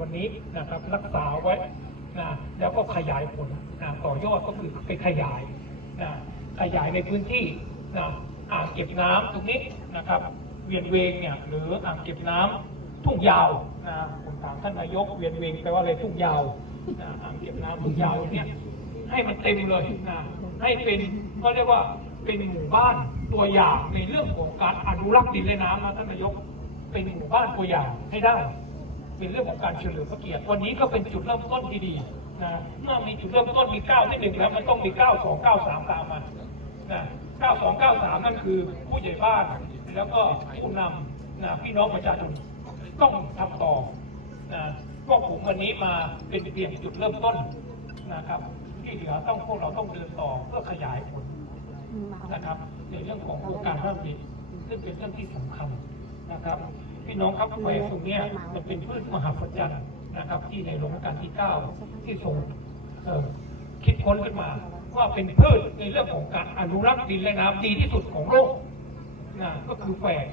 วันนี้นะครับรักษาไว้นะแล้วก็ขยายผลนะต่อยอดก็คือไปขยายนะขยายในพื้นที่นะอ่างเก็บน้ำตรงนี้นะครับ เวียนเวงเนี่ยหรืออ่างเก็บน้ำทุ่งยาวนะผมถามท่านนายกเวียนเวงแปลว่าอะไรทุ่งยาวนะอ่างเก็บน้ำทุ่งยาวเนี่ยให้มันเต็มเลยนะให้เป็นก็เรียกว่าเป็นหมู่บ้านตัวอย่างในเรื่องของการอนุรักษ์ดินและน้ำนะท่านนายก เป็นหมู่บ้านตัวอย่างให้ได้ เป็นเรื่องของการเฉลิมพระเกียรติวันนี้ก็เป็นจุดเริ่มต้นที่ดีนะเมื่อมีจุดเริ่มต้นมีก้าที่หนึ่งแล้วมันต้องมีก้าสองก้าสามตามมานะก้าสองก้าสามนั่นคือผู้ใหญ่บ้านแล้วก็ผู้นำนะพี่น้องประชาชนต้องทำต่อนะพวกผมวันนี้มาเป็นเพียงจุดเริ่มต้นนะครับ ที่เหลือต้องพวกเราต้องเดินต่อเพื่อขยายผลนะครับ ในเรื่องของโครงการพระราชดำริซึ่งเป็นเรื่องที่สำคัญ นะครับพี่น้องครับแหวตรงเนี้ยมันเป็นพืชมหัศจรรย์นะครับ ที่ในหลวงรัชกาลที่ 9 ที่ทรงเอ่อคิดค้นขึ้นมา ว่าเป็นพืชในเรื่องของการอนุรักษ์ดินและน้ำดีที่สุดของโลกนะก็คือแฝด